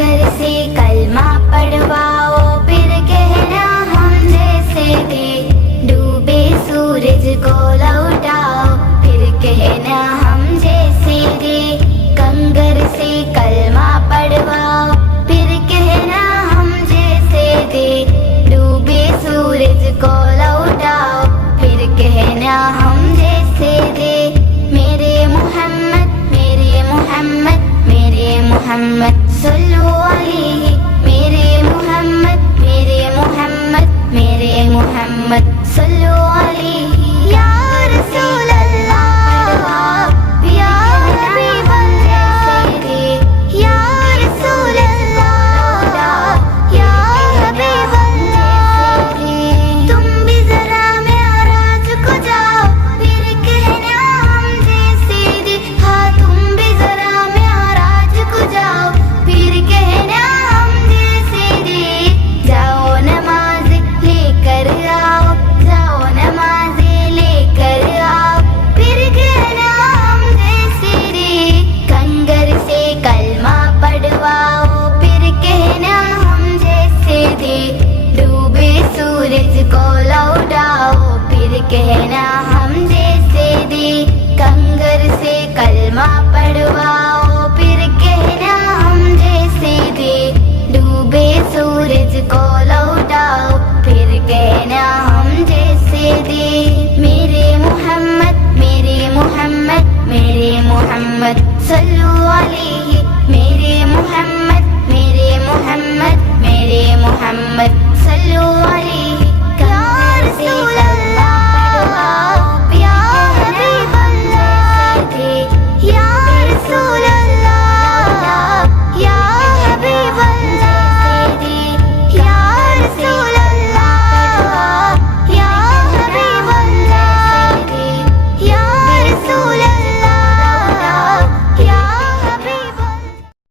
कंगर से कलमा पढ़वाओ, फिर कहना हम जैसे दे। डूबे सूरज को लौटाओ, फिर कहना हम जैसे दे। कंगर से कलमा पढ़वाओ, फिर कहना हम जैसे दे। डूबे सूरज को लौटाओ, फिर कहना हम जैसे दे। मेरे मोहम्मद मेरे मोहम्मद मेरे मोहम्मद सल्लल्लाहु अलैहि। मेरे मोहम्मद मेरे मोहम्मद मेरे मोहम्मद सल्लल्लाहु अलैहि। या रसूल अल्लाह या हबीब अल्लाह, या रसूल अल्लाह या हबीब अल्लाह। तुम भी जरा मेराज को जाओ, फिर कहना हम जैसे दे। हाँ तुम भी जरा मेराज को जाओ, फिर कहना हम जैसे दे। जाओ नमाज लेकर आओ, जाओ नमाज लेकर आओ, फिर कहना हम जैसे दे। कंगर से कलमा पढ़वाओ, फिर कहना हम जैसे दे। डूबे सूरज को लौटाओ, फिर कहना